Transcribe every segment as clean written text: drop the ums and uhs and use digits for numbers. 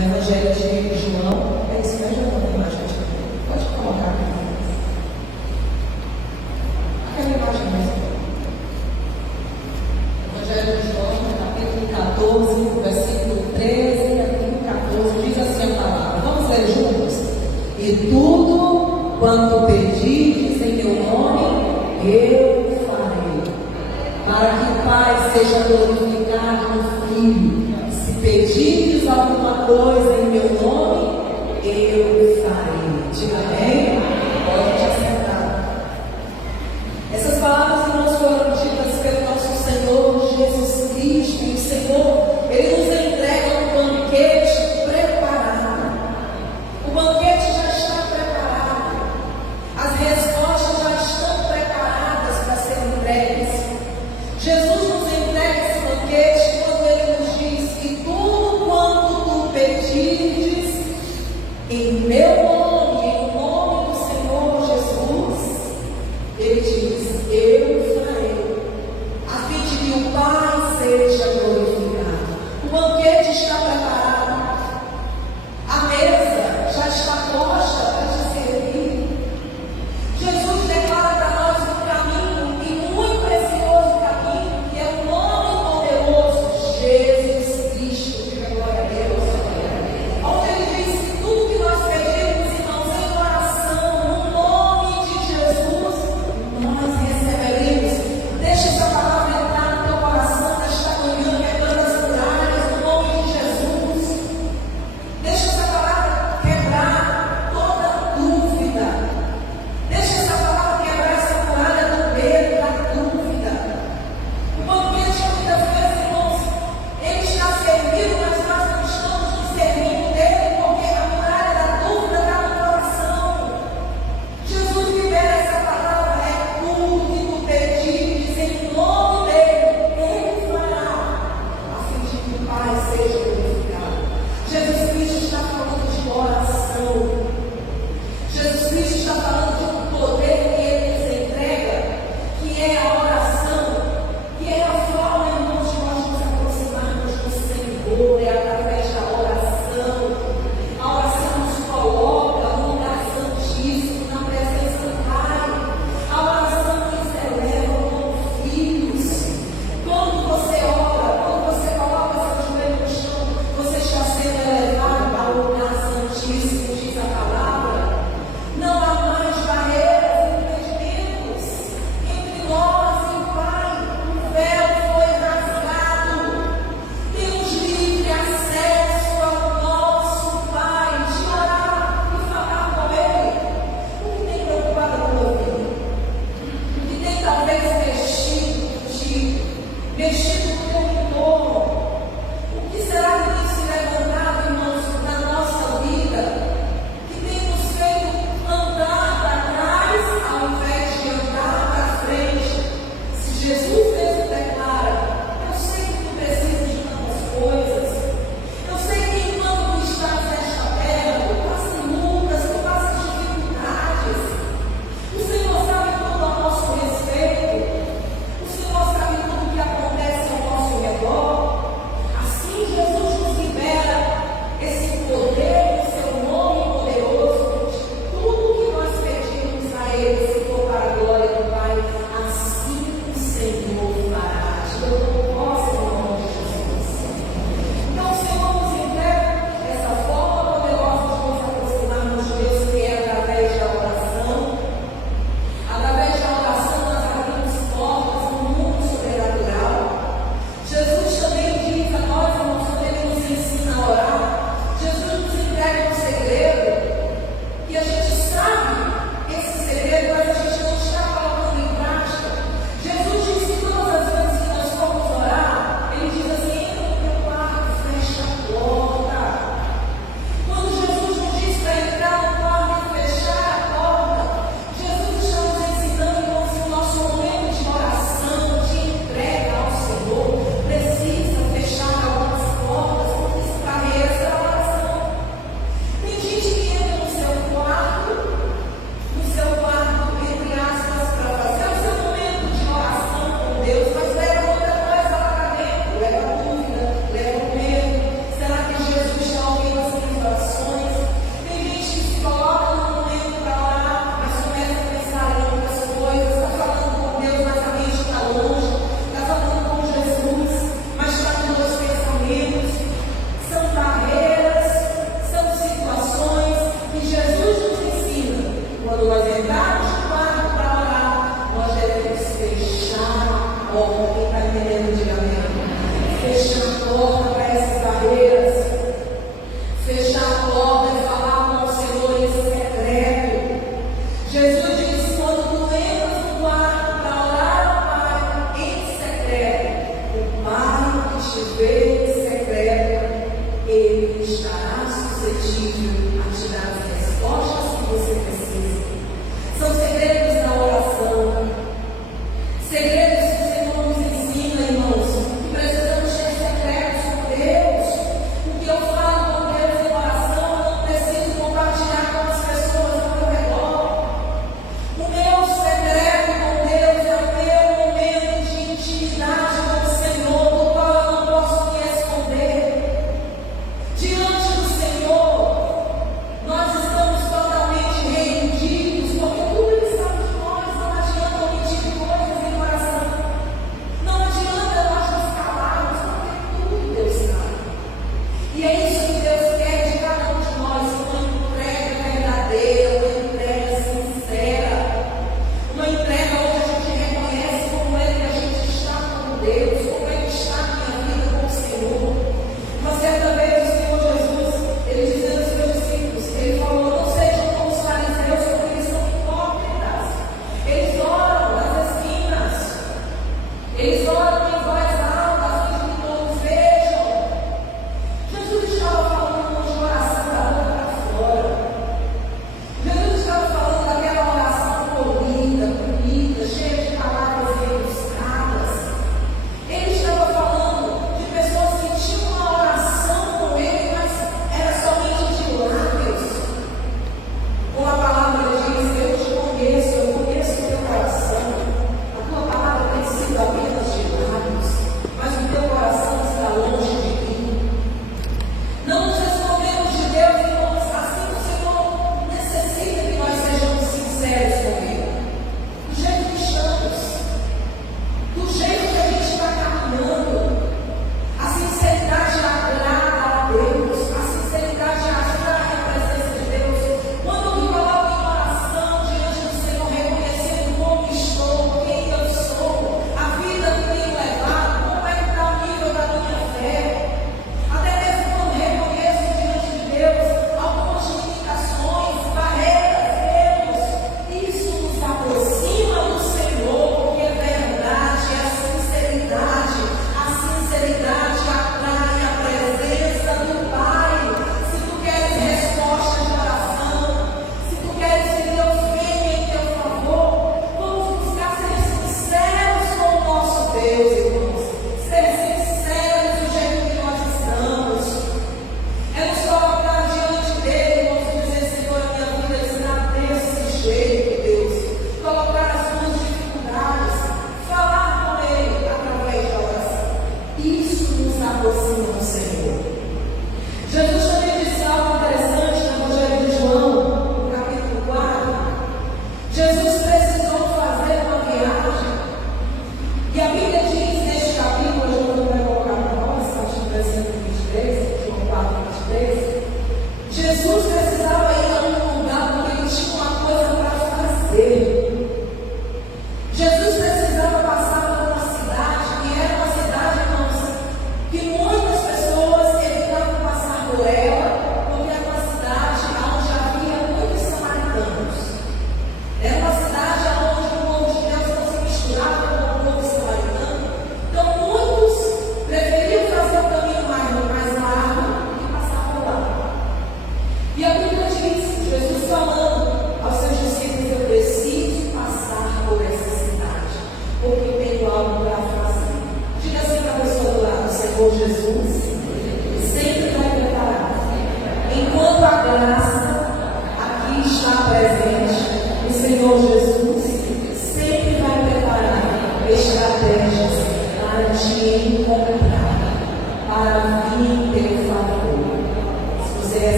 no Evangelho de João. É isso, né, João? A imagem de João. Pode colocar aqui. Aquela imagem mesmo. Evangelho de João, capítulo 14, versículo 13 a 14, diz assim a palavra. Vamos ler juntos? E tudo quanto pedirdes em meu nome, eu farei, para que o Pai seja glorificado no Filho. Se pedirdes alguma coisa em meu nome, eu farei. Diga amém? Pode te assentar. Essas palavras, irmãos, foram ditas pelo nosso Senhor Jesus Cristo. E o Senhor, Ele nos entrega um banquete preparado. O banquete já está preparado. As respostas já estão preparadas para serem entregues. Jesus nos entrega esse banquete quando Ele nos diz que tudo quanto Ele estará suscetível a te dar as respostas que você precisa. São segredos da oração. Segredos que o Senhor nos ensina, irmãos, que precisamos ter secretos com Deus. O que eu falo com Deus em oração, eu não preciso compartilhar com as pessoas ao meu redor. O meu secreto com Deus é o meu momento de intimidade com o Senhor, do qual eu não posso me esconder. Diante do Senhor, nós estamos totalmente rendidos, porque tudo Ele sabe de nós. Não adianta omitir coisas em oração. Não adianta nós nos calarmos, porque tudo Deus sabe. E é isso que Deus quer de cada um de nós, uma entrega verdadeira, uma entrega sincera, uma entrega onde a gente reconhece como é que a gente está com Deus, como é que está a minha vida com o Senhor. Uma certa vez o Senhor Jesus, Ele dizendo aos seus discípulos, Ele falou: não sejam como os fariseus, porque eles são hipócritas. Eles oram nas esquinas, eles oram em voz alta, a fim de que todos vejam. Jesus estava falando de oração da boca para fora. Jesus estava falando daquela oração polida, bonita, cheia de palavras rebuscadas. Ele estava falando de pessoas que tinham uma oração com Ele, mas era somente de lábios. Uma palavra diz: eu te conheço, eu conheço o teu coração. A tua palavra tem sido apenas de lábios, mas o teu coração está longe de mim. Não nos escondemos de Deus, irmãos. Assim o Senhor necessita que nós sejamos sinceros com Ele. Do jeito que estamos, do jeito que a gente está caminhando. A sinceridade agrada a Deus, a sinceridade atrai a presença de Deus. Quando eu me coloco em oração diante do Senhor, reconhecendo como estou, quem eu sou, a vida que tenho levado, como é que está o nível da minha fé. Até mesmo quando reconheço diante de Deus algumas limitações, barreiras, erros, isso nos aproxima do Senhor, porque é verdade, é a sinceridade. A sinceridade atrai a presença do Pai. Se tu queres resposta de oração, se tu queres que Deus venha em teu favor, vamos buscar ser sinceros com o nosso Deus, irmãos. Ser sinceros do jeito que nós estamos. É nos colocar diante dele, irmãos, e dizer: Senhor, a minha vida está desse jeito, Deus. Colocar as suas dificuldades, falar com Ele através da oração. Isso nos aproxima do Senhor. Jesus também disse algo interessante no Evangelho de João, no capítulo 4. Jesus precisou fazer uma viagem. E a Bíblia diz neste capítulo, eu não vou colocar para nós, acho que 323, João 4, 23. Jesus precisava ir a um lugar porque ele tinha uma coisa para fazer. Jesus precisava passar por uma cidade, que era uma cidade, irmãos, que muitas pessoas evitavam passar por ela, porque era uma cidade onde havia muitos samaritanos. Era uma cidade onde o povo de Deus não se misturava com o povo samaritano. Então muitos preferiam fazer o caminho mais largo do que passar por lá. E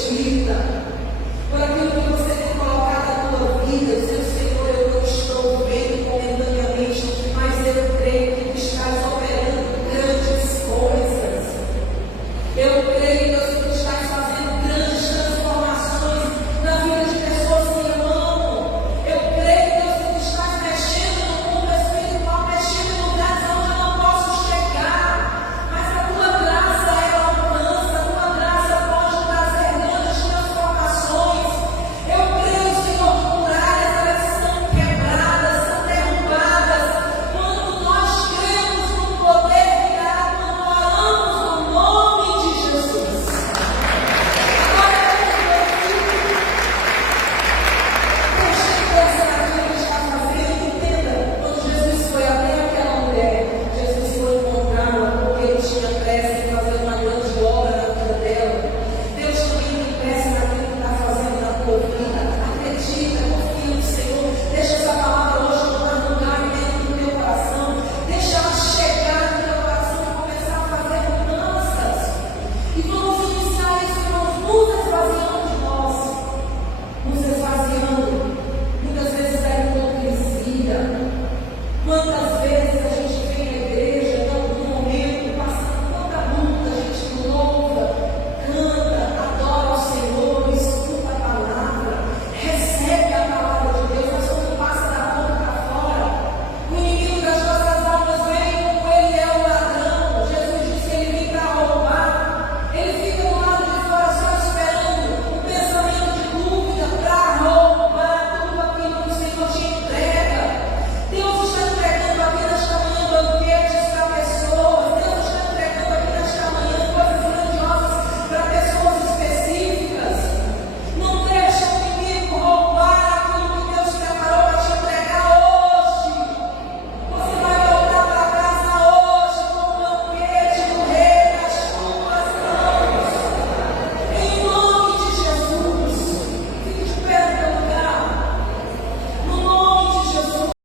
profetiza.